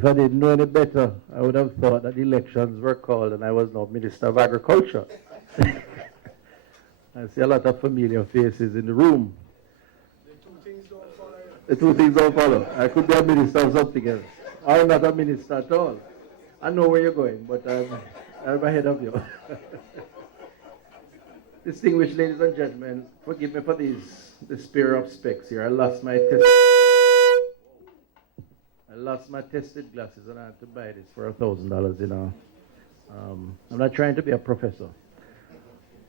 If I didn't know any better, I would have thought that elections were called and I was now Minister of Agriculture. I see a lot of familiar faces in the room. The two things don't follow. The two things don't follow. I could be a minister of something else. I'm not a minister at all. I know where you're going, but I'm ahead of you. Distinguished ladies and gentlemen, forgive me for the spear of specs here. I lost my tested glasses and I had to buy this for $1,000, you know. I'm not trying to be a professor.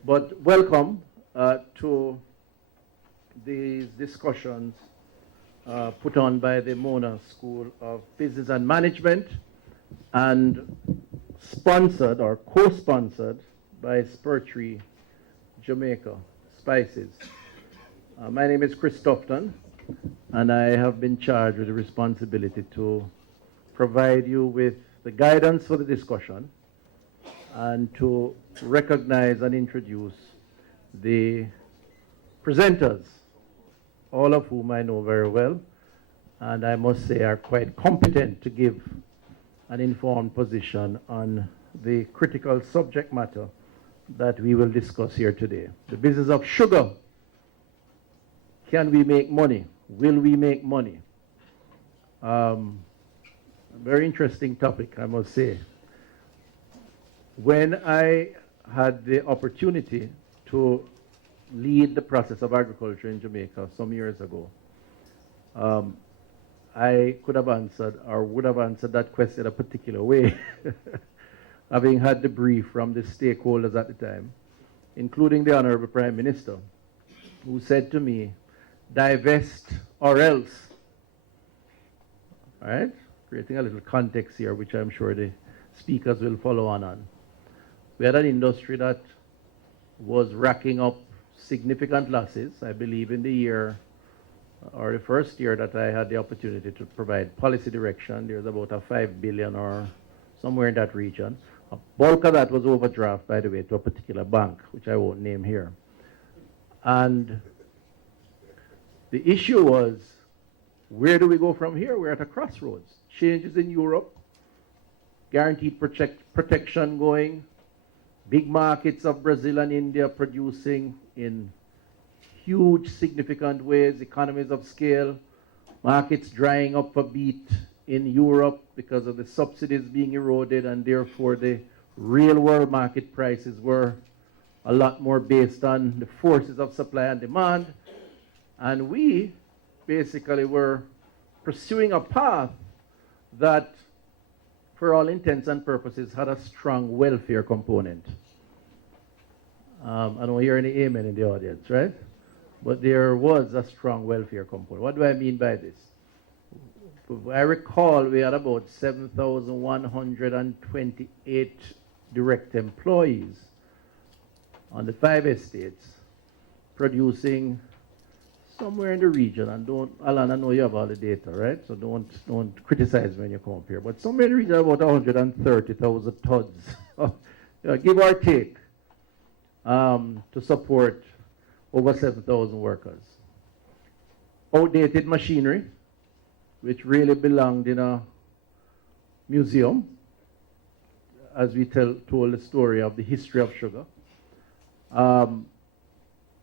But welcome to these discussions put on by the Mona School of Business and Management and sponsored or co-sponsored by Spurtree Jamaica Spices. My name is Chris Tufton, and I have been charged with the responsibility to provide you with the guidance for the discussion and to recognize and introduce the presenters, all of whom I know very well, and I must say are quite competent to give an informed position on the critical subject matter that we will discuss here today. The business of sugar. Can we make money? Will we make money? Very interesting topic, I must say. When I had the opportunity to lead the process of agriculture in Jamaica some years ago, I could have answered or would have answered that question a particular way, having had the brief from the stakeholders at the time, including the Honorable Prime Minister, who said to me, divest or else. All right? Creating a little context here, which I'm sure the speakers will follow on. We had an industry that was racking up significant losses. I believe in the year, or the first year that I had the opportunity to provide policy direction, there's about a 5 billion or somewhere in that region. A bulk of that was overdraft, by the way, to a particular bank, which I won't name here. And the issue was, where do we go from here? We're at a crossroads. Changes in Europe, guaranteed protection going, big markets of Brazil and India producing in huge, significant ways, economies of scale, markets drying up a bit in Europe because of the subsidies being eroded, and therefore the real world market prices were a lot more based on the forces of supply and demand. And we basically were pursuing a path that, for all intents and purposes, had a strong welfare component. I don't hear any amen in the audience, right? But there was a strong welfare component. What do I mean by this? I recall we had about 7,128 direct employees on the 5 estates, producing somewhere in the region, and Alan, I know you have all the data, right? So don't criticize when you come up here, but somewhere in the region about 130,000 tons, give or take, to support over 7,000 workers. Outdated machinery, which really belonged in a museum, as we told the story of the history of sugar.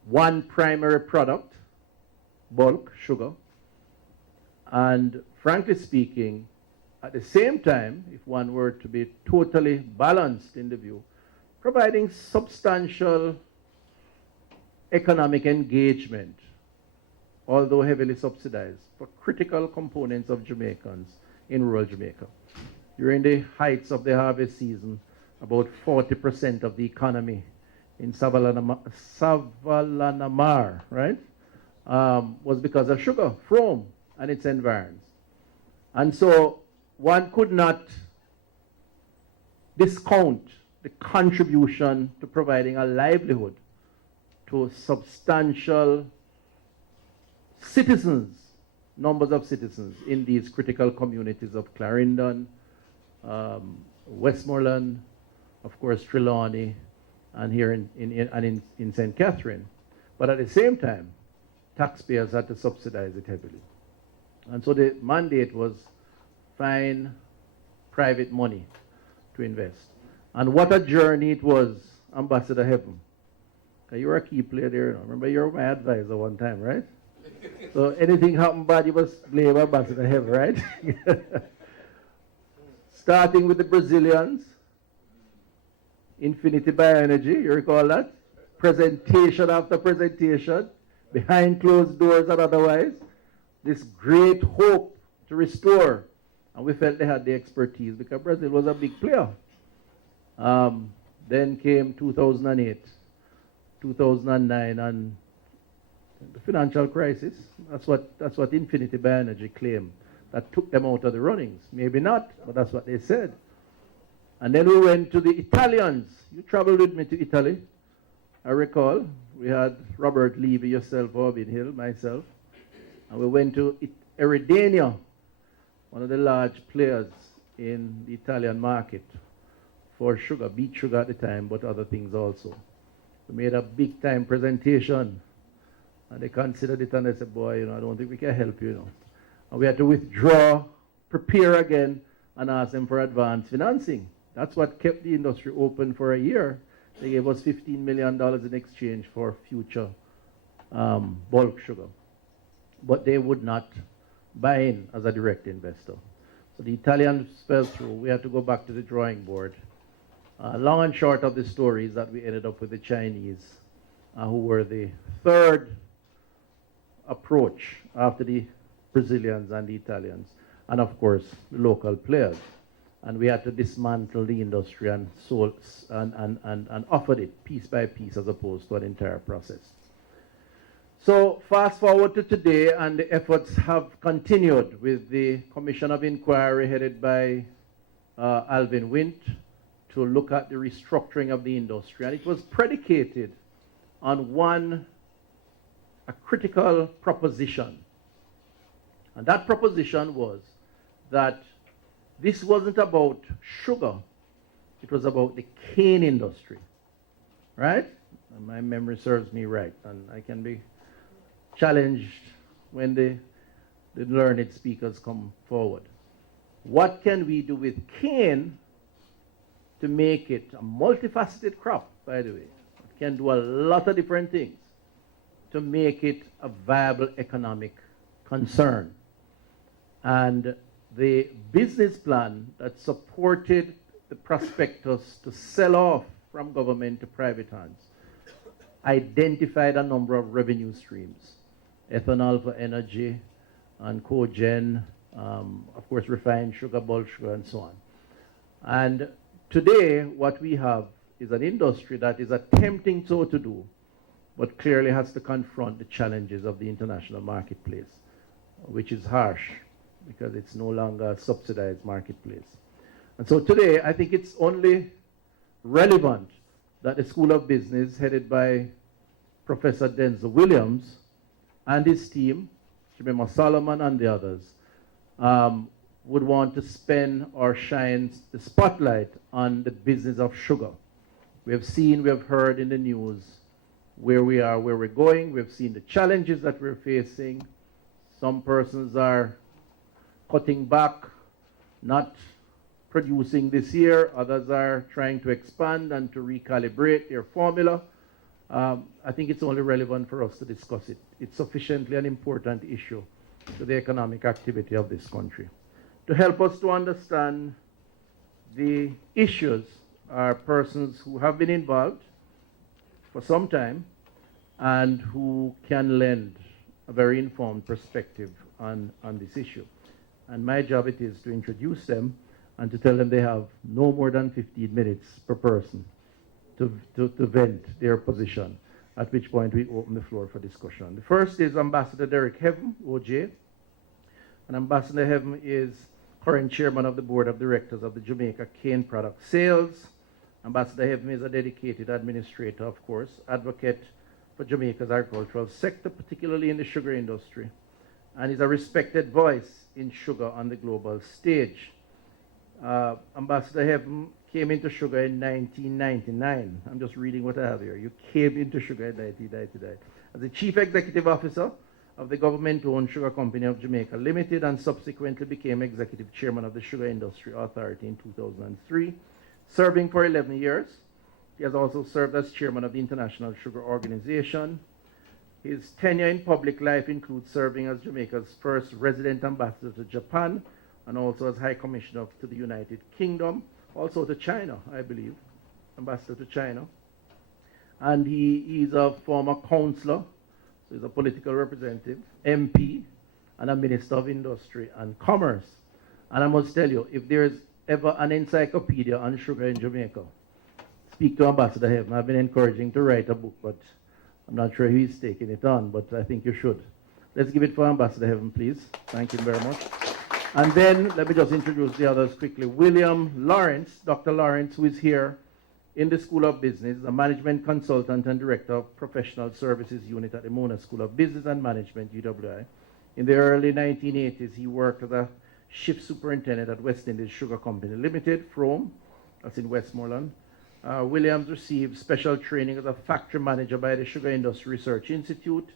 One primary product, bulk sugar, and frankly speaking, at the same time, if one were to be totally balanced in the view, providing substantial economic engagement, although heavily subsidized, for critical components of Jamaicans in rural Jamaica. During the heights of the harvest season, about 40% of the economy in Savalanamar, right, was because of sugar, Frome, and its environs. And so one could not discount the contribution to providing a livelihood to substantial citizens, numbers of citizens in these critical communities of Clarendon, Westmoreland, of course Trelawney, and here in St. Catherine. But at the same time, taxpayers had to subsidize it heavily. And so the mandate was fine, private money to invest. And what a journey it was, Ambassador Heaven. You were a key player there. Remember, you were my advisor one time, right? So anything happened bad, you must blame Ambassador Heaven, right? Starting with the Brazilians, Infinity Bioenergy, you recall that? Presentation after presentation, behind closed doors and otherwise. This great hope to restore. And we felt they had the expertise because Brazil was a big player. Then came 2008, 2009, and the financial crisis. That's what Infinity Bioenergy claimed. That took them out of the runnings. Maybe not, but that's what they said. And then we went to the Italians. You traveled with me to Italy, I recall. We had Robert Levy, yourself, Orbin Hill, myself. And we went to Eridania, one of the large players in the Italian market for sugar, beet sugar at the time, but other things also. We made a big time presentation, and they considered it, and they said, boy, I don't think we can help you, And we had to withdraw, prepare again, and ask them for advance financing. That's what kept the industry open for a year. They gave us $15 million in exchange for future bulk sugar. But they would not buy in as a direct investor. So the Italians fell through. We had to go back to the drawing board. Long and short of the story is that we ended up with the Chinese, who were the third approach after the Brazilians and the Italians, and of course the local players. And we had to dismantle the industry and offered it piece by piece as opposed to an entire process. So fast forward to today, and the efforts have continued with the Commission of Inquiry headed by Alvin Wint to look at the restructuring of the industry. And it was predicated on a critical proposition. And that proposition was that this wasn't about sugar, it was about the cane industry, right? And my memory serves me right, and I can be challenged when the learned speakers come forward. What can we do with cane to make it a multifaceted crop, by the way? It can do a lot of different things to make it a viable economic concern. And the business plan that supported the prospectus to sell off from government to private hands identified a number of revenue streams. Ethanol for energy, and cogen, of course refined sugar, bulk sugar, and so on. And today what we have is an industry that is attempting so to do, but clearly has to confront the challenges of the international marketplace, which is harsh because it's no longer a subsidized marketplace. And so today I think it's only relevant that the School of Business headed by Professor Denzel Williams and his team, Shemima Solomon and the others, would want to spend or shine the spotlight on the business of sugar. We have seen, we have heard in the news where we are, where we're going. We've seen the challenges that we're facing. Some persons are cutting back, not producing this year. Others are trying to expand and to recalibrate their formula. I think it's only relevant for us to discuss it. It's sufficiently an important issue to the economic activity of this country. To help us to understand the issues are persons who have been involved for some time and who can lend a very informed perspective on this issue. And my job it is to introduce them and to tell them they have no more than 15 minutes per person to vent their position, at which point we open the floor for discussion. The first is Ambassador Derek Heaven, OJ. And Ambassador Heaven is current chairman of the board of directors of the Jamaica Cane Product Sales. Ambassador Heaven is a dedicated administrator, of course, advocate for Jamaica's agricultural sector, particularly in the sugar industry, and is a respected voice in sugar on the global stage. Ambassador Heaven came into sugar in 1999. I'm just reading what I have here. You came into sugar in 1999. As the Chief Executive Officer of the government-owned Sugar Company of Jamaica Limited and subsequently became executive chairman of the Sugar Industry Authority in 2003, serving for 11 years. He has also served as chairman of the International Sugar Organization. His tenure in public life includes serving as Jamaica's first resident ambassador to Japan and also as High Commissioner to the United Kingdom, also to China, I believe, ambassador to China. And he is a former councillor, so he's a political representative, MP, and a Minister of Industry and Commerce. And I must tell you, if there's ever an encyclopedia on sugar in Jamaica, speak to Ambassador Heaven. I've been encouraging to write a book, but I'm not sure he's taking it on, but I think you should. Let's give it for Ambassador Heaven, please. Thank you very much. And then let me just introduce the others quickly. William Lawrence, Dr. Lawrence, who is here in the School of Business, a management consultant and director of professional services unit at the Mona School of Business and Management, UWI. In the early 1980s, he worked as a shift superintendent at West Indies Sugar Company Limited, Frome, that's in Westmoreland. Williams received special training as a factory manager by the Sugar Industry Research Institute,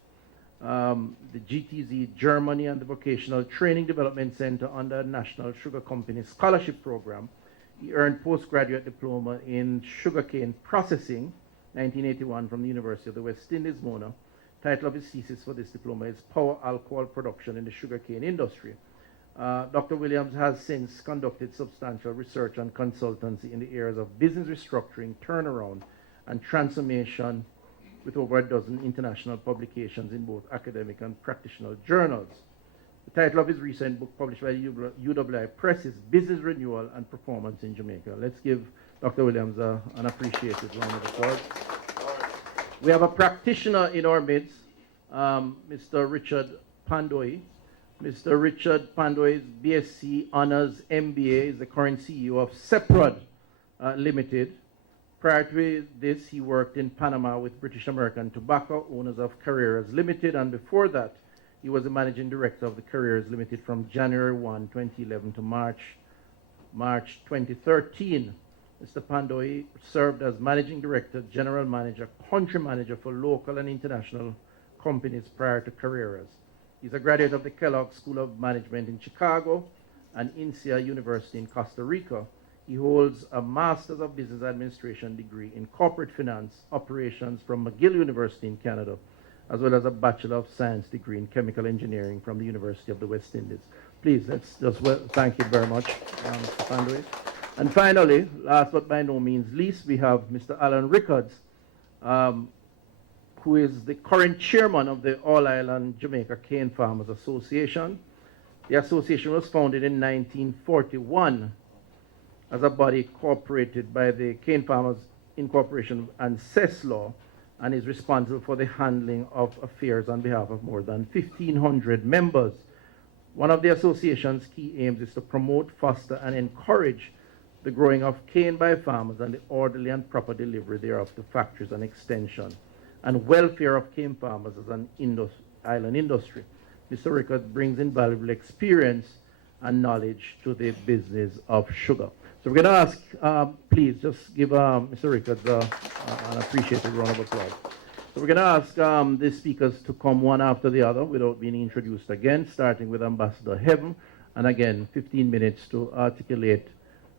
the GTZ Germany, and the Vocational Training Development Center under the National Sugar Company Scholarship Program. He earned postgraduate diploma in sugarcane processing, 1981, from the University of the West Indies, Mona. Title of his thesis for this diploma is Power Alcohol Production in the Sugarcane Industry. Dr. Williams has since conducted substantial research and consultancy in the areas of business restructuring, turnaround, and transformation, with over a dozen international publications in both academic and practitioner journals. The title of his recent book, published by UWI Press, is Business Renewal and Performance in Jamaica. Let's give Dr. Williams an appreciated round of applause. We have a practitioner in our midst, Mr. Richard Pandoy. Mr. Richard Pandoy is BSc Honors MBA, is the current CEO of Seprod Limited. Prior to this, he worked in Panama with British American Tobacco, owners of Carreras Limited, and before that, he was the managing director of the Carreras Limited from January 1, 2011 to March 2013. Mr. Pandoy served as managing director, general manager, country manager for local and international companies prior to Carreras. He's a graduate of the Kellogg School of Management in Chicago and INSEA University in Costa Rica. He holds a Master's of Business Administration degree in Corporate Finance Operations from McGill University in Canada, as well as a Bachelor of Science degree in Chemical Engineering from the University of the West Indies. Please, let's just thank you very much, Mr. Pandoy. And finally, last but by no means least, we have Mr. Alan Rickards, who is the current chairman of the All Island Jamaica Cane Farmers Association. The association was founded in 1941 as a body incorporated by the Cane Farmers Incorporation and Cess Law, and is responsible for the handling of affairs on behalf of more than 1,500 members. One of the association's key aims is to promote, foster, and encourage the growing of cane by farmers and the orderly and proper delivery thereof to factories and extension, and welfare of cane farmers as an island industry. Mr. Rickards brings invaluable experience and knowledge to the business of sugar. So we're going to ask, please, just give Mr. Rickards an appreciated round of applause. So we're going to ask the speakers to come one after the other without being introduced again, starting with Ambassador Heaven, and again, 15 minutes to articulate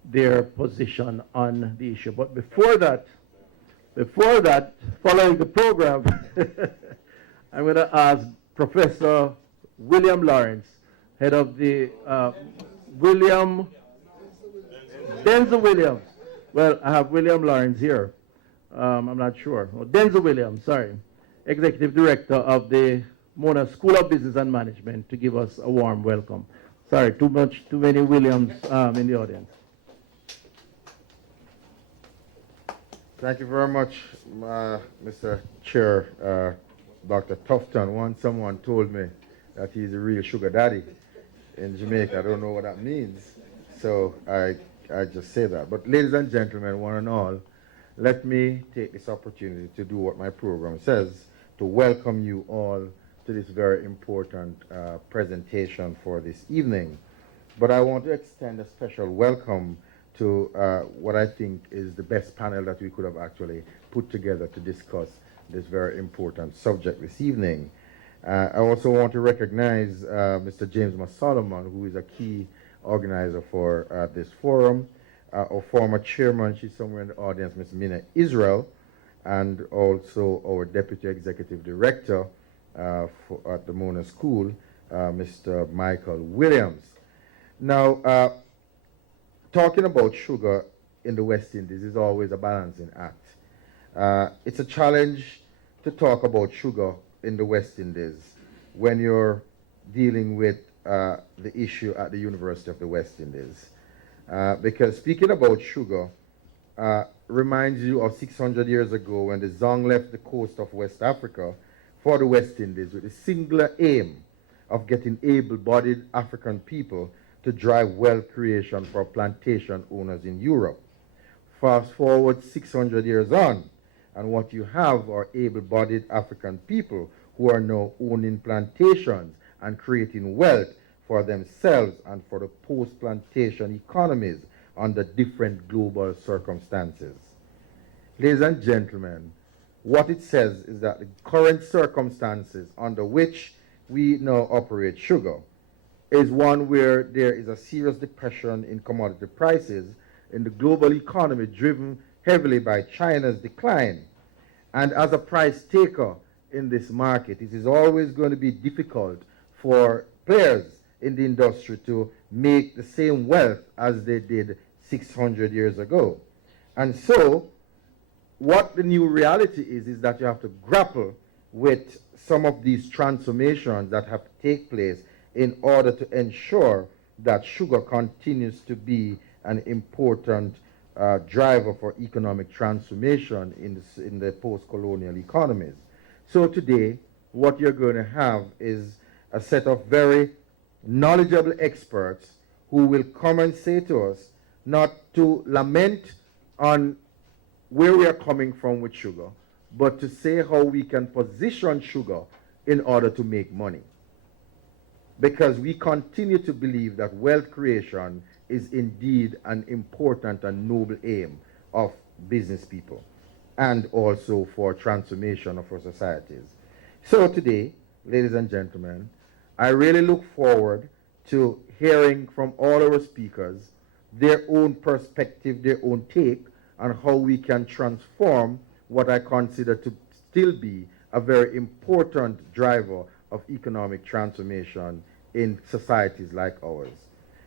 their position on the issue. But before that, following the program, I'm going to ask Professor William Lawrence, head of the Denzel Williams. Well, I have William Lawrence here. I'm not sure. Oh, Denzel Williams, sorry. Executive Director of the Mona School of Business and Management, to give us a warm welcome. Sorry, too many Williams in the audience. Thank you very much, Mr. Chair, Dr. Tufton. Once someone told me that he's a real sugar daddy in Jamaica. I don't know what that means, so I just say that. But ladies and gentlemen, one and all, let me take this opportunity to do what my program says, to welcome you all to this very important presentation for this evening. But I want to extend a special welcome to what I think is the best panel that we could have actually put together to discuss this very important subject this evening. I also want to recognize Mr. James Solomon, who is a key organizer for this forum. Our former chairman, she's somewhere in the audience, Ms. Mina Israel, and also our deputy executive director at the Mona School, Mr. Michael Williams. Now, talking about sugar in the West Indies is always a balancing act. It's a challenge to talk about sugar in the West Indies when you're dealing with the issue at the University of the West Indies. Because speaking about sugar reminds you of 600 years ago when the Zong left the coast of West Africa for the West Indies with the singular aim of getting able-bodied African people to drive wealth creation for plantation owners in Europe. Fast forward 600 years on, and what you have are able-bodied African people who are now owning plantations and creating wealth for themselves and for the post-plantation economies under different global circumstances. Ladies and gentlemen, what it says is that the current circumstances under which we now operate sugar is one where there is a serious depression in commodity prices in the global economy driven heavily by China's decline. And as a price taker in this market, it is always going to be difficult for players in the industry to make the same wealth as they did 600 years ago. And so, what the new reality is that you have to grapple with some of these transformations that have to take place in order to ensure that sugar continues to be an important driver for economic transformation in the post-colonial economies. So today, what you're going to have is a set of very knowledgeable experts who will come and say to us not to lament on where we are coming from with sugar, but to say how we can position sugar in order to make money. Because we continue to believe that wealth creation is indeed an important and noble aim of business people and also for transformation of our societies. So today, ladies and gentlemen, I really look forward to hearing from all our speakers their own perspective, their own take on how we can transform what I consider to still be a very important driver of economic transformation in societies like ours.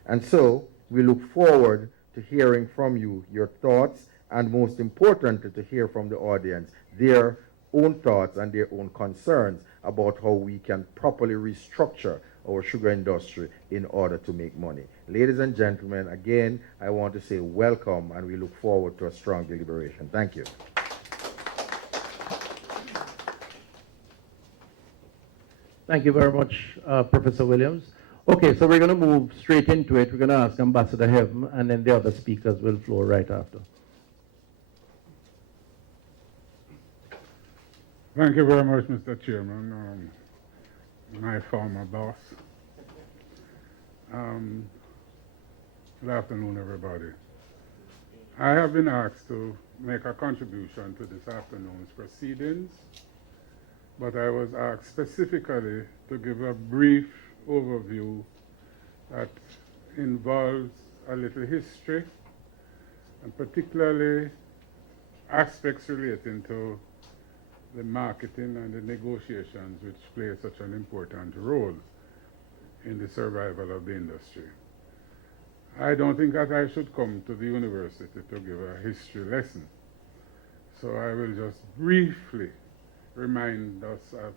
And so we look forward to hearing from you your thoughts, and most importantly to hear from the audience their own thoughts and their own concerns about how we can properly restructure our sugar industry in order to make money. Ladies and gentlemen, again, I want to say welcome, and we look forward to a strong deliberation. Thank you. Thank you very much, Professor Williams. Okay, so we're going to move straight into it. We're going to ask Ambassador Heaven, and then the other speakers will flow right after. Thank you very much, Mr. Chairman, my former boss. Good afternoon, everybody. I have been asked to make a contribution to this afternoon's proceedings, but I was asked specifically to give a brief overview that involves a little history, and particularly aspects relating to the marketing and the negotiations which play such an important role in the survival of the industry. I don't think that I should come to the university to give a history lesson, so I will just briefly remind us of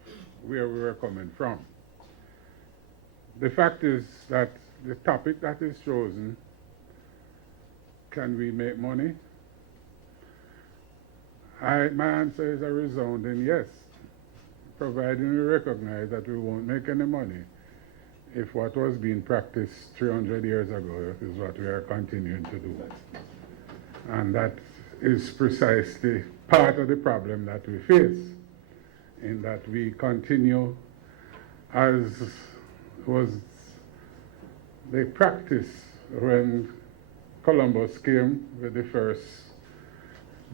where we were coming from. The fact is that the topic that is chosen, can we make money? My answer is a resounding yes, providing we recognize that we won't make any money if what was being practiced 300 years ago is what we are continuing to do. And that is precisely part of the problem that we face, in that we continue, as was the practice when Columbus came with the first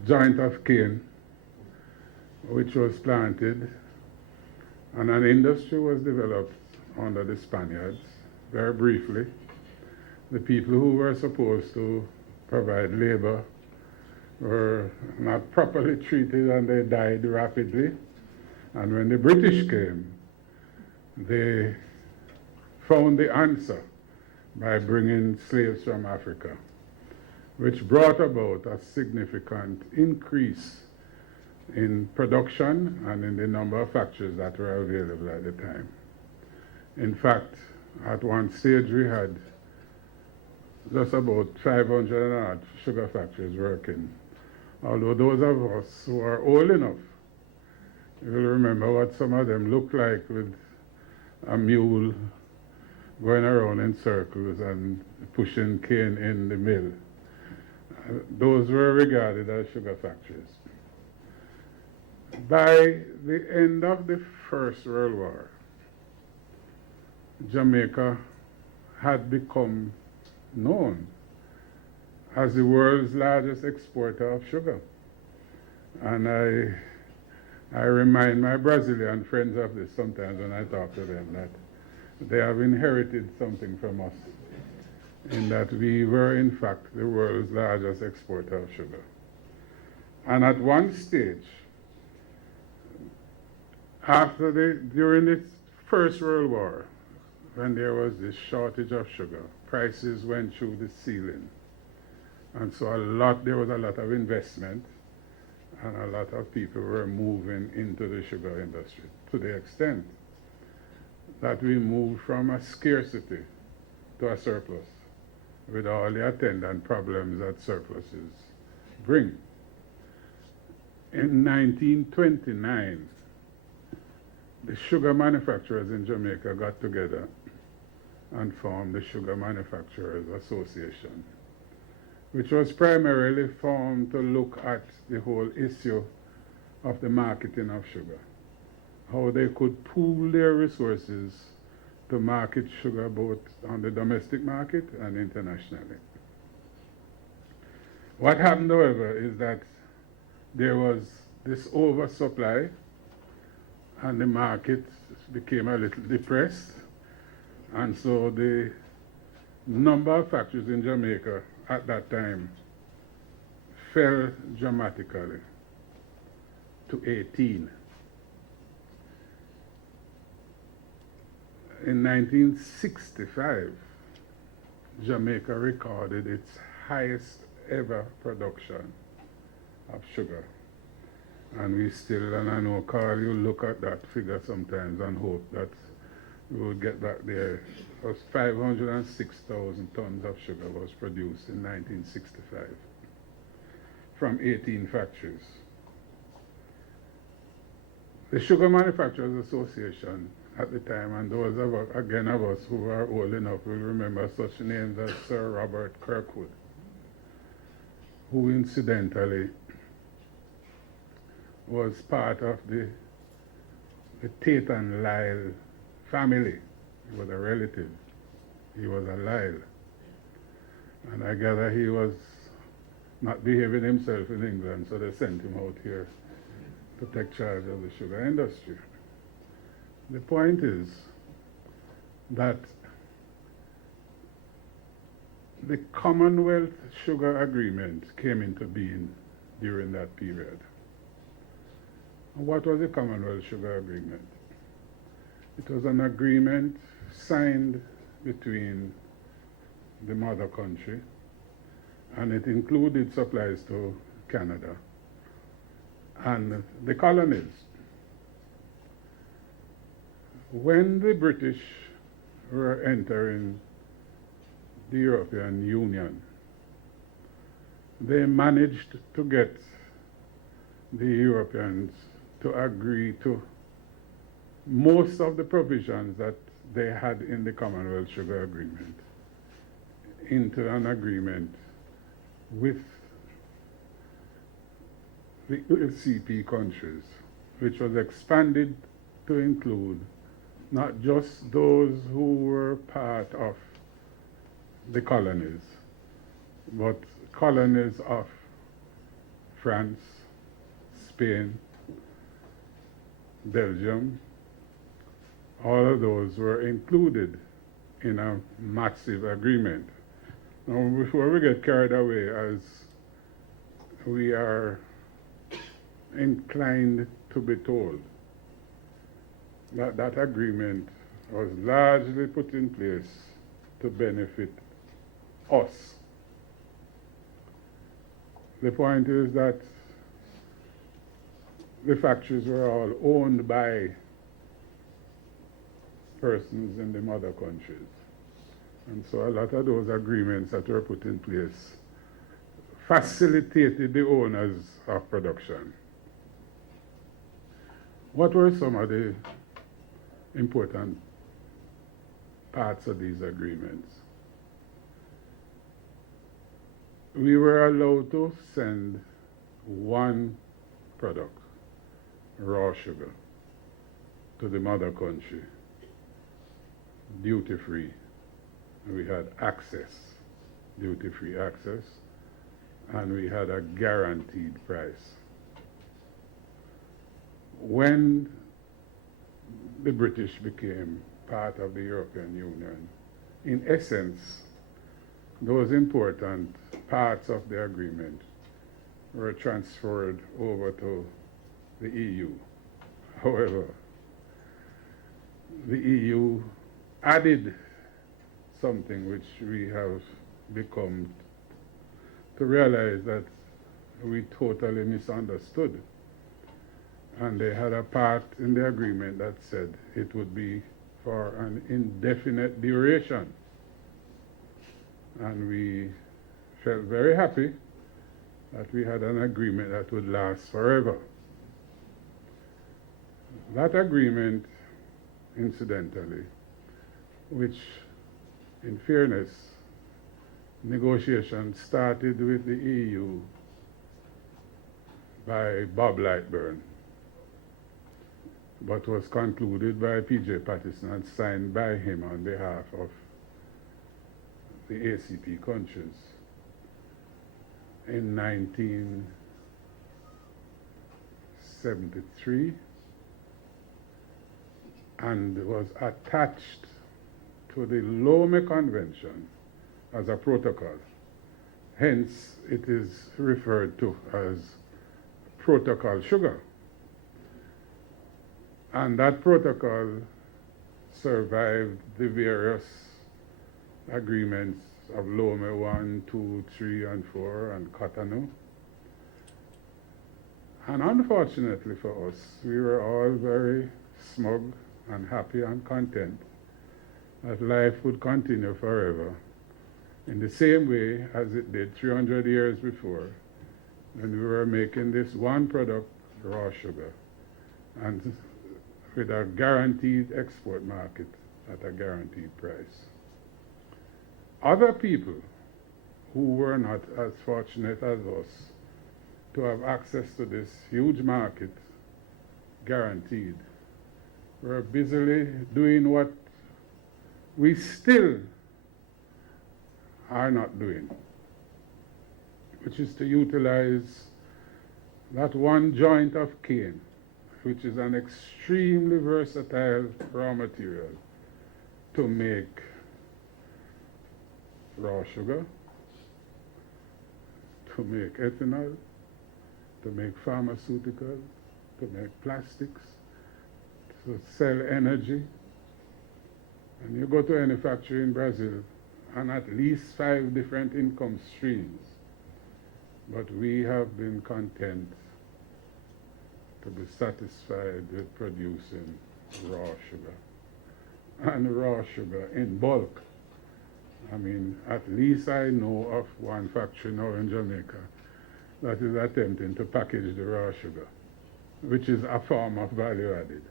joint of cane, which was planted, And an industry was developed under the Spaniards, very briefly. The people who were supposed to provide labor were not properly treated and they died rapidly. And when the British came, they found the answer by bringing slaves from Africa, which brought about a significant increase in production and in the number of factories that were available at the time. In fact, at one stage we had just about 500 odd sugar factories working. Although those of us who are old enough, you will remember what some of them looked like with a mule going around in circles and pushing cane in the mill. Those were regarded as sugar factories. By the end of the First World War, Jamaica had become known as the world's largest exporter of sugar. And I remind my Brazilian friends of this sometimes when I talk to them, that they have inherited something from us, in that we were in fact the world's largest exporter of sugar. And at one stage, during the First World War, when there was this shortage of sugar, prices went through the ceiling. And so there was a lot of investment, and a lot of people were moving into the sugar industry, to the extent that we moved from a scarcity to a surplus, with all the attendant problems that surpluses bring. In 1929, the sugar manufacturers in Jamaica got together and formed the Sugar Manufacturers Association, which was primarily formed to look at the whole issue of the marketing of sugar, how they could pool their resources to market sugar both on the domestic market and internationally. What happened, however, is that there was this oversupply and the market became a little depressed, and so the number of factories in Jamaica at that time fell dramatically to 18. In 1965, Jamaica recorded its highest ever production of sugar. And we still, and I know Carl, you look at that figure sometimes and hope that we will get back there. It was 506,000 tons of sugar was produced in 1965 from 18 factories. The Sugar Manufacturers Association at the time, and those of us, again of us who are old enough will remember such names as Sir Robert Kirkwood, who incidentally was part of the Tate and Lyle family. He was a relative. He was a Lyle. And I gather he was not behaving himself in England, so they sent him out here to take charge of the sugar industry. The point is that the Commonwealth Sugar Agreement came into being during that period. What was the Commonwealth Sugar Agreement? It was an agreement signed between the mother country, and it included supplies to Canada and the colonies. When the British were entering the European Union, they managed to get the Europeans to agree to most of the provisions that they had in the Commonwealth Sugar Agreement into an agreement with the UCP countries, which was expanded to include not just those who were part of the colonies, but colonies of France, Spain, Belgium, all of those were included in a massive agreement. Now, before we get carried away, as we are inclined to be told, that that agreement was largely put in place to benefit us. The point is that the factories were all owned by persons in the mother countries. And so a lot of those agreements that were put in place facilitated the owners of production. What were some of the important parts of these agreements? We were allowed to send one product, raw sugar, to the mother country, duty-free. We had access, duty-free access, and we had a guaranteed price. When the British became part of the European Union, in essence, those important parts of the agreement were transferred over to the EU. However, the EU added something which we have become to realize that we totally misunderstood. And they had a part in the agreement that said it would be for an indefinite duration. And we felt very happy that we had an agreement that would last forever. That agreement, incidentally, which, in fairness, negotiations started with the EU by Bob Lightburn, but was concluded by P.J. Patterson and signed by him on behalf of the ACP countries in 1973, and was attached to the Lome Convention as a protocol. Hence, it is referred to as protocol sugar. And that protocol survived the various agreements of Lome 1, 2, 3, and 4, and Cotonou. And unfortunately for us, we were all very smug and happy and content that life would continue forever in the same way as it did 300 years before, when we were making this one product, raw sugar, and with a guaranteed export market at a guaranteed price. Other people who were not as fortunate as us to have access to this huge market, guaranteed, were busily doing what we still are not doing, which is to utilize that one joint of cane, which is an extremely versatile raw material, to make raw sugar, to make ethanol, to make pharmaceuticals, to make plastics, to sell energy. And you go to any factory in Brazil, and at least 5 different income streams. But we have been content to be satisfied with producing raw sugar. And raw sugar in bulk. I mean, at least I know of one factory now in Jamaica that is attempting to package the raw sugar, which is a form of value added.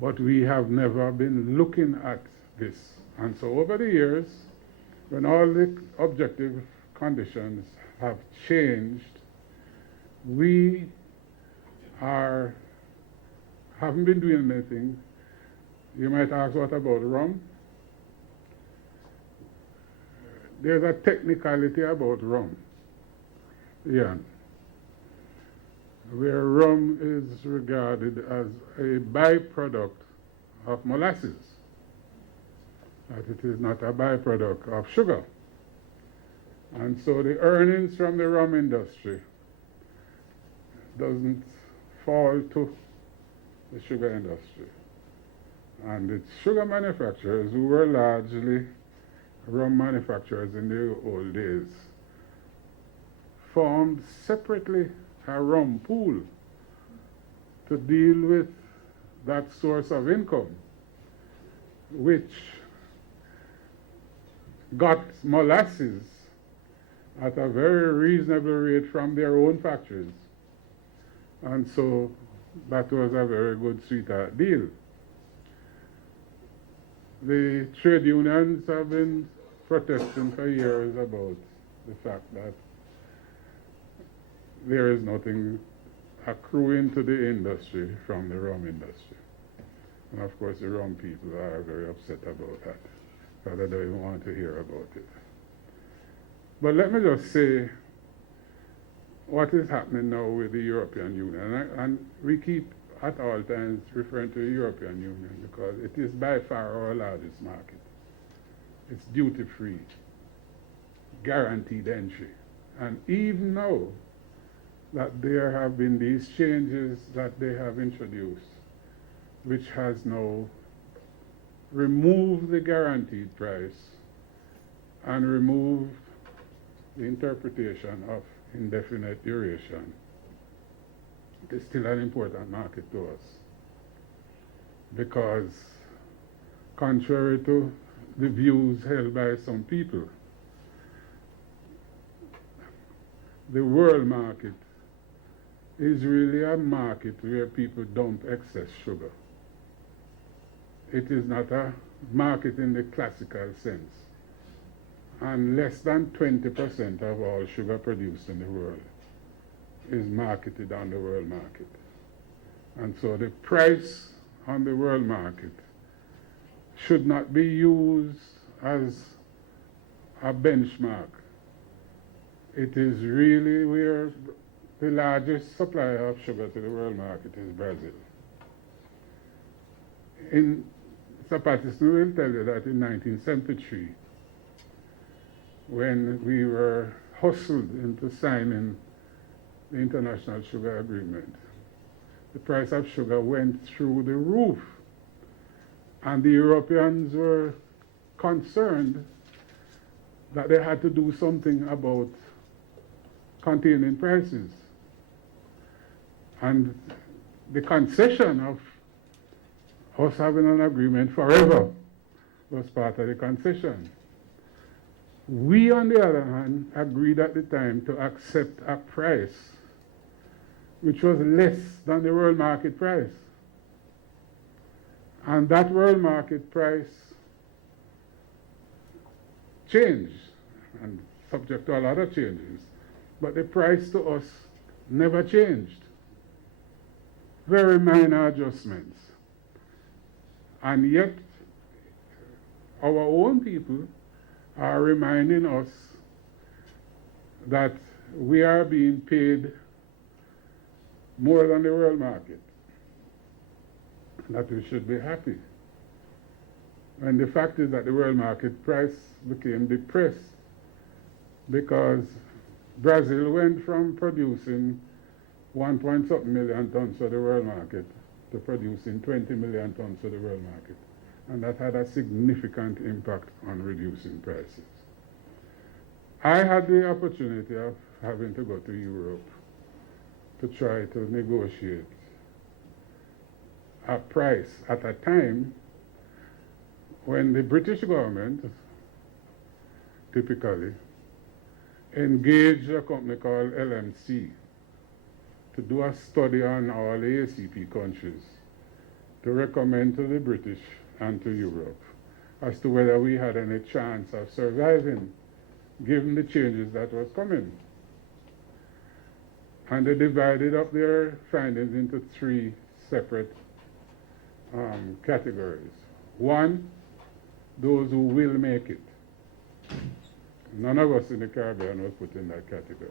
But we have never been looking at this. And so over the years, when all the objective conditions have changed, we haven't been doing anything. You might ask, what about rum? There's a technicality about rum, yeah, where rum is regarded as a byproduct of molasses, that it is not a byproduct of sugar. And so the earnings from the rum industry doesn't fall to the sugar industry. And the sugar manufacturers, who were largely rum manufacturers in the old days, formed separately a rum pool to deal with that source of income, which got molasses at a very reasonable rate from their own factories. And so that was a very good sweetheart deal. The trade unions have been protesting for years about the fact that there is nothing accruing to the industry from the rum industry. And of course the rum people are very upset about that, because they don't even want to hear about it. But let me just say what is happening now with the European Union. And we keep at all times referring to the European Union because it is by far our largest market. It's duty-free, guaranteed entry. And even now that there have been these changes that they have introduced, which has now removed the guaranteed price and removed the interpretation of indefinite duration, it is still an important market to us, because contrary to the views held by some people, the world market is really a market where people dump excess sugar. It is not a market in the classical sense. And less than 20% of all sugar produced in the world is marketed on the world market. And so the price on the world market should not be used as a benchmark. It is really where the largest supplier of sugar to the world market is Brazil. Sir Patterson will tell you that in 1973, when we were hustled into signing the International Sugar Agreement, the price of sugar went through the roof. And the Europeans were concerned that they had to do something about containing prices. And the concession of us having an agreement forever was part of the concession. We, on the other hand, agreed at the time to accept a price which was less than the world market price. And that world market price changed, and subject to a lot of changes, but the price to us never changed. Very minor adjustments. And yet, our own people are reminding us that we are being paid more than the world market, that we should be happy. And the fact is that the world market price became depressed because Brazil went from producing 1-point-something million tons for the world market to producing 20 million tons for the world market. And that had a significant impact on reducing prices. I had the opportunity of having to go to Europe to try to negotiate a price at a time when the British government typically engaged a company called LMC to do a study on all the ACP countries to recommend to the British and to Europe as to whether we had any chance of surviving given the changes that was coming. And they divided up their findings into 3 separate categories. 1, those who will make it. None of us in the Caribbean was put in that category.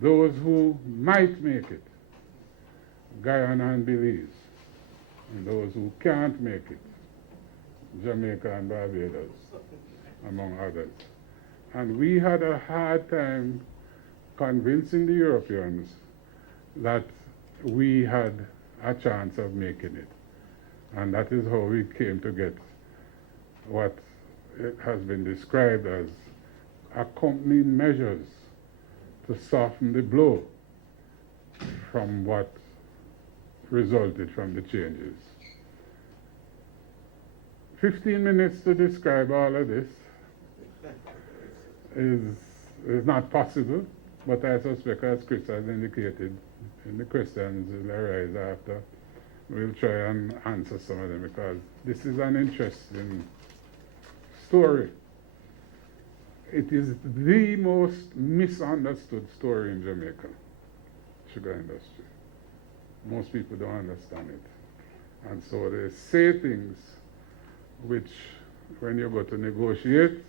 Those who might make it, Guyana and Belize. and those who can't make it, Jamaica and Barbados, among others. And we had a hard time convincing the Europeans that we had a chance of making it. And that is how we came to get what it has been described as accompanying measures to soften the blow from what resulted from the changes. 15 minutes to describe all of this is not possible, but I suspect, as Chris has indicated, in the questions that will arise after, we'll try and answer some of them, because this is an interesting story. It is the most misunderstood story in Jamaica, sugar industry. Most people don't understand it. And so they say things which, when you go to negotiate,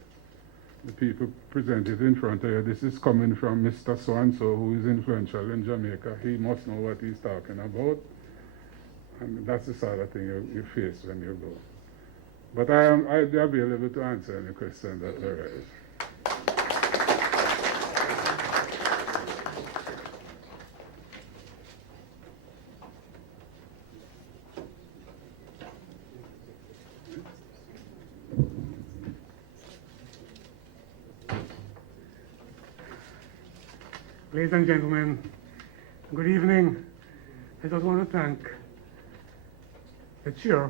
the people present it in front of you. This is coming from Mr. So-and-so, who is influential in Jamaica. He must know what he's talking about. And that's the sort of thing you face when you go. But I'll be available to answer any questions that arise. Ladies and gentlemen, good evening. I just want to thank the chair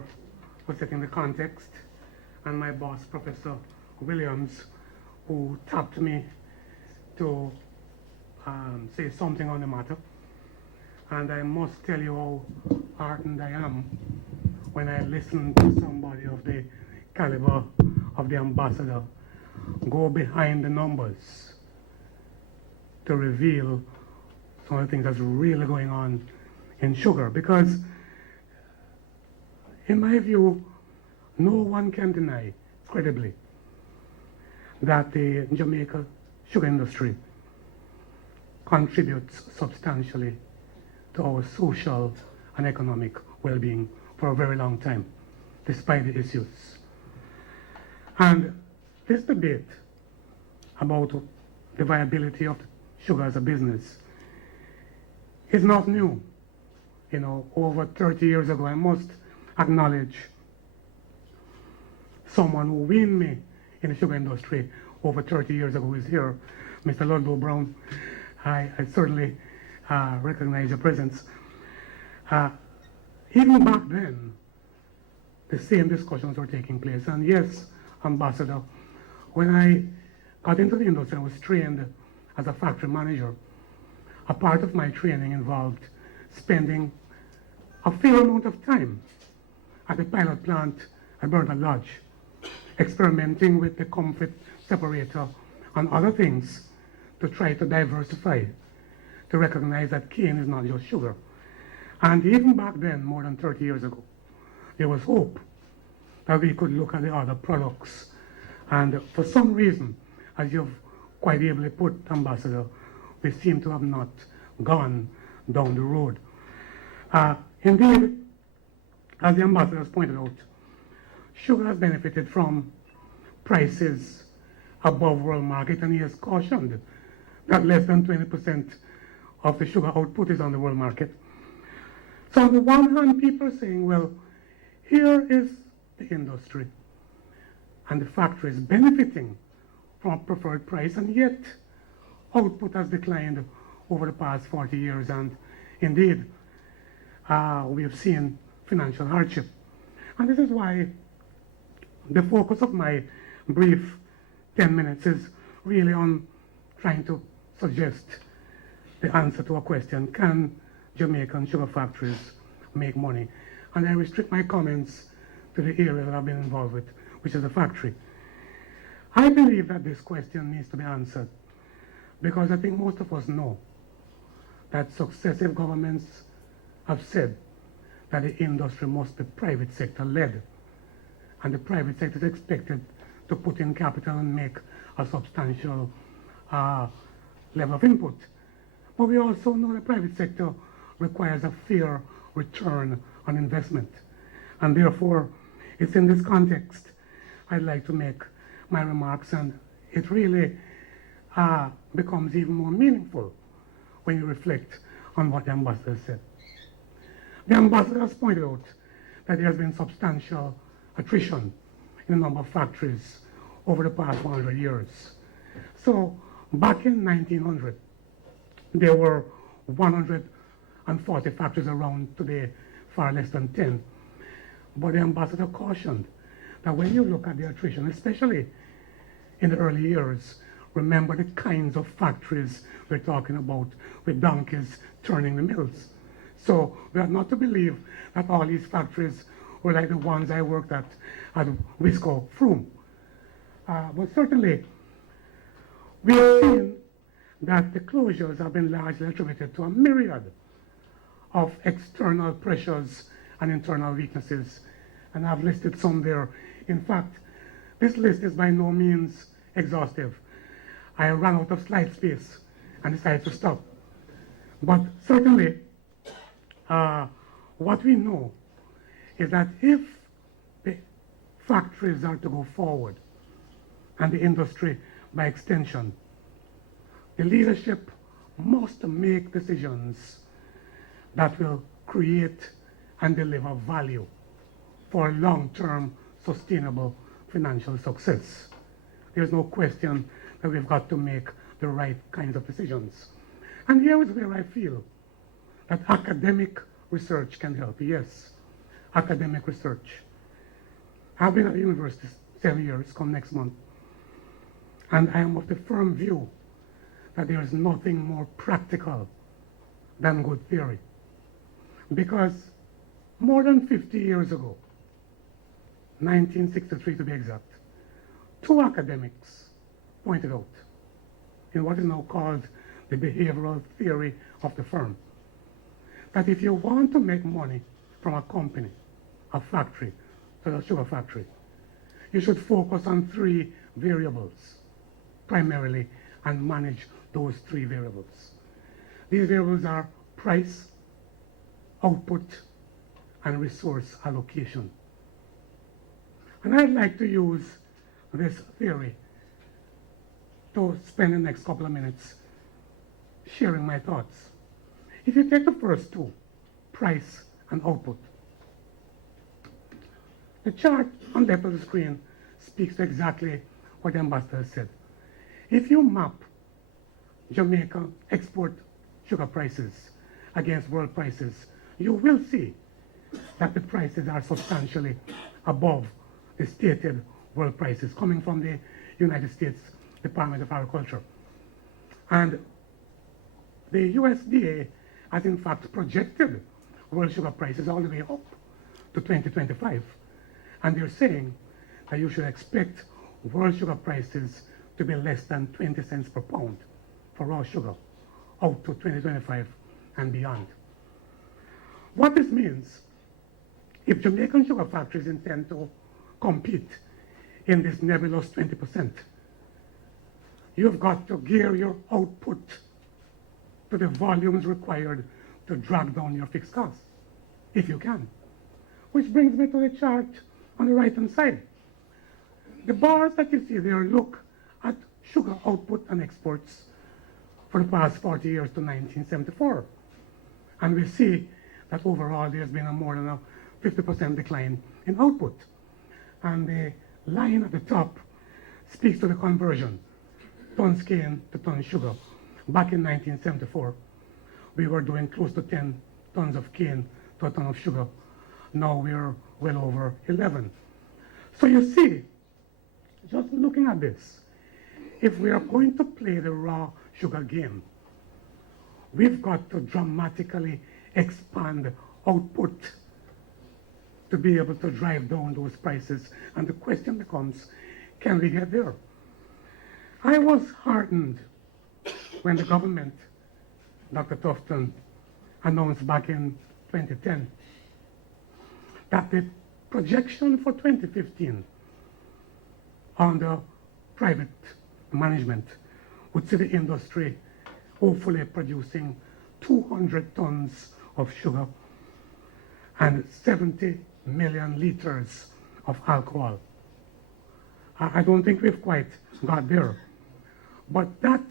for setting the context, and my boss, Professor Williams, who tapped me to say something on the matter. And I must tell you how heartened I am when I listen to somebody of the caliber of the ambassador go behind the numbers to reveal some of the things that's really going on in sugar. Because in my view, no one can deny credibly that the Jamaica sugar industry contributes substantially to our social and economic well-being for a very long time, despite the issues. And this debate about the viability of sugar as a business is not new. You know, over 30 years ago, I must acknowledge someone who win me in the sugar industry over 30 years ago is here, Mr. Ludlow Brown. I certainly recognize your presence. Even back then, the same discussions were taking place. And yes, Ambassador, when I got into the industry, I was trained as a factory manager. A part of my training involved spending a fair amount of time at the pilot plant at Bernard Lodge, experimenting with the comfort separator and other things to try to diversify, to recognize that cane is not just sugar. And even back then, more than 30 years ago, there was hope that we could look at the other products. And for some reason, as you've quite ably put, Ambassador, we seem to have not gone down the road. Indeed, as the ambassador has pointed out, sugar has benefited from prices above world market, and he has cautioned that less than 20% of the sugar output is on the world market. So on the one hand, people are saying, well, here is the industry and the factories benefiting from a preferred price, and yet output has declined over the past 40 years, and indeed we have seen financial hardship. And this is why the focus of my brief 10 minutes is really on trying to suggest the answer to a question: can Jamaican sugar factories make money? And I restrict my comments to the area that I've been involved with, which is the factory. I believe that this question needs to be answered because I think most of us know that successive governments have said that the industry must be private sector led, and the private sector is expected to put in capital and make a substantial level of input. But we also know the private sector requires a fair return on investment. And therefore, it's in this context I'd like to make my remarks, and it really becomes even more meaningful when you reflect on what the ambassador said. The ambassador has pointed out that there has been substantial attrition in the number of factories over the past 100 years. So back in 1900, there were 140 factories around. Today, far less than 10. But the ambassador cautioned that when you look at the attrition, especially in the early years, remember the kinds of factories we're talking about, with donkeys turning the mills. So we are not to believe that all these factories were like the ones I worked at Wisco Froome. But certainly, we have seen that the closures have been largely attributed to a myriad of external pressures and internal weaknesses, and I've listed some there. In fact, this list is by no means exhaustive. I ran out of slide space and decided to stop. But certainly, what we know is that if the factories are to go forward, and the industry by extension, the leadership must make decisions that will create and deliver value for long-term sustainable financial success. There's no question that we've got to make the right kinds of decisions. And here is where I feel that academic research can help. Yes, academic research. I've been at the university 7 years, come next month, and I am of the firm view that there is nothing more practical than good theory. Because more than 50 years ago, 1963 to be exact, two academics pointed out in what is now called the behavioral theory of the firm, that if you want to make money from a company, a factory, a sugar factory, you should focus on three variables primarily and manage those three variables. These variables are price, output, and resource allocation. And I'd like to use this theory to spend the next couple of minutes sharing my thoughts. If you take the first two, price and output, the chart on the left of the screen speaks to exactly what the ambassador said. If you map Jamaica export sugar prices against world prices, you will see that the prices are substantially above the stated world prices coming from the United States Department of Agriculture. And the USDA has in fact projected world sugar prices all the way up to 2025. And they're saying that you should expect world sugar prices to be less than 20 cents per pound for raw sugar out to 2025 and beyond. What this means, if Jamaican sugar factories intend to compete in this nebulous 20%, you've got to gear your output to the volumes required to drag down your fixed costs, if you can. Which brings me to the chart on the right-hand side. The bars that you see there look at sugar output and exports for the past 40 years to 1974. And we see that overall there's been a more than a 50% decline in output. And the line at the top speaks to the conversion, tons cane to tons sugar. Back in 1974, we were doing close to 10 tons of cane to a ton of sugar. Now we're well over 11. So you see, just looking at this, if we are going to play the raw sugar game, we've got to dramatically expand output to be able to drive down those prices. And the question becomes, can we get there? I was heartened when the government, Dr. Tufton, announced back in 2010 that the projection for 2015 under private management would see the industry hopefully producing 200 tons of sugar and 70 million liters of alcohol. I don't think we've quite got there. But that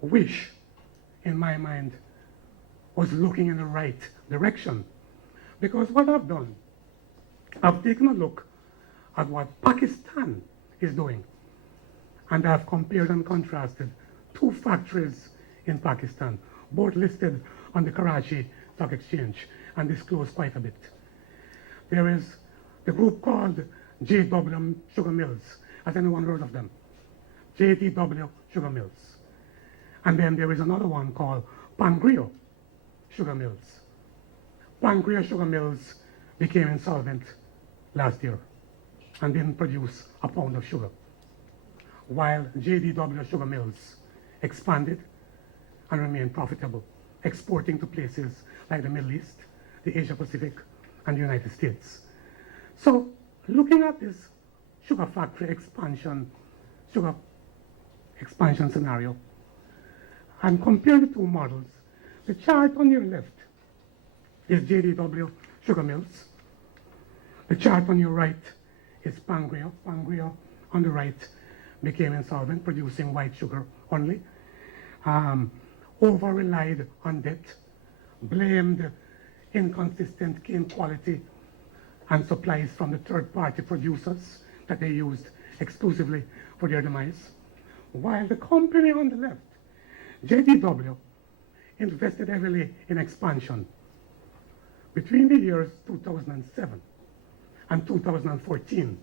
wish, in my mind, was looking in the right direction. Because what I've done, I've taken a look at what Pakistan is doing. And I've compared and contrasted two factories in Pakistan, both listed on the Karachi Stock Exchange and disclosed quite a bit. There is the group called JW Sugar Mills. Has anyone heard of them? JTW Sugar Mills. And then there is another one called Pangrio Sugar Mills. Pangrio Sugar Mills became insolvent last year and didn't produce a pound of sugar, while JDW Sugar Mills expanded and remained profitable, exporting to places like the Middle East, the Asia Pacific, and the United States. So looking at this sugar factory expansion scenario, and compare the two models, the chart on your left is JDW Sugar Mills. The chart on your right is Pangrio. Pangrio on the right became insolvent, producing white sugar only, over-relied on debt, blamed inconsistent cane quality and supplies from the third-party producers that they used exclusively for their demise. While the company on the left, JDW, invested heavily in expansion. Between the years 2007 and 2014,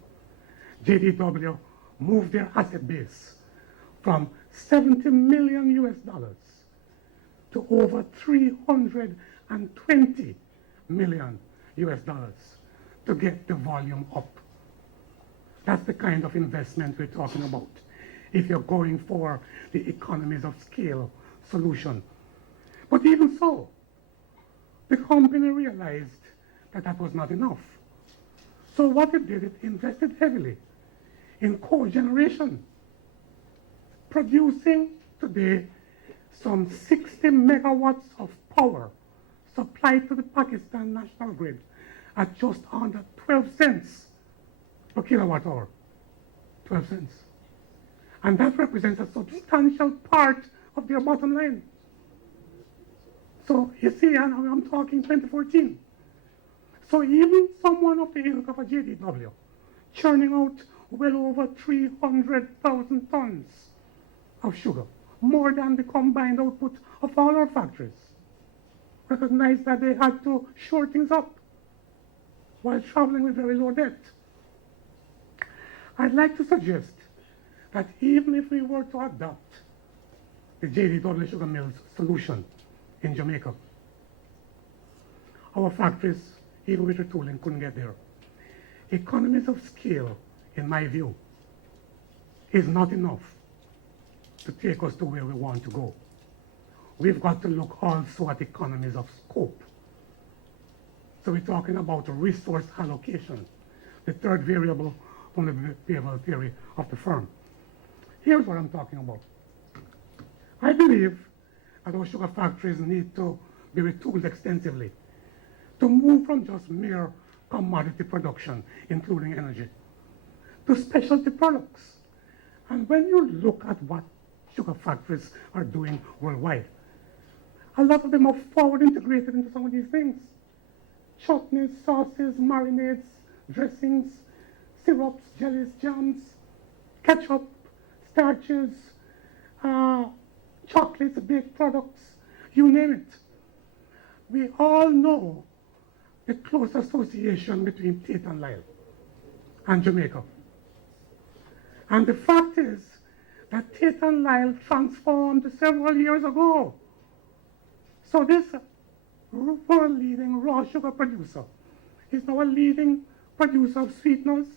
JDW moved their asset base from 70 million US dollars to over 320 million US dollars to get the volume up. That's the kind of investment we're talking about if you're going for the economies of scale solution. But even so, the company realized that that was not enough. So what it did, it invested heavily in cogeneration, producing today some 60 megawatts of power supplied to the Pakistan national grid at just under 12 cents per kilowatt hour. 12 cents. And that represents a substantial part of their bottom line. So you see, and I'm talking 2014. So even someone of the ilk of a JDW, churning out well over 300,000 tons of sugar, more than the combined output of all our factories, recognized that they had to shore things up while traveling with very low debt. I'd like to suggest that even if we were to adopt the JDW Sugar Mills solution in Jamaica, our factories, even with retooling, couldn't get there. Economies of scale, in my view, is not enough to take us to where we want to go. We've got to look also at economies of scope. So we're talking about resource allocation, the third variable from the behavioral theory of the firm. Here's what I'm talking about. I believe that our sugar factories need to be retooled extensively to move from just mere commodity production, including energy, to specialty products. And when you look at what sugar factories are doing worldwide, a lot of them are forward integrated into some of these things. Chutneys, sauces, marinades, dressings, syrups, jellies, jams, ketchup, starches, chocolates, baked products, you name it. We all know the close association between Tate and Lyle and Jamaica. And the fact is that Tate and Lyle transformed several years ago. So this world-leading raw sugar producer is now a leading producer of sweeteners,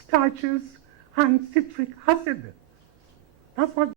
starches, and citric acid. That's what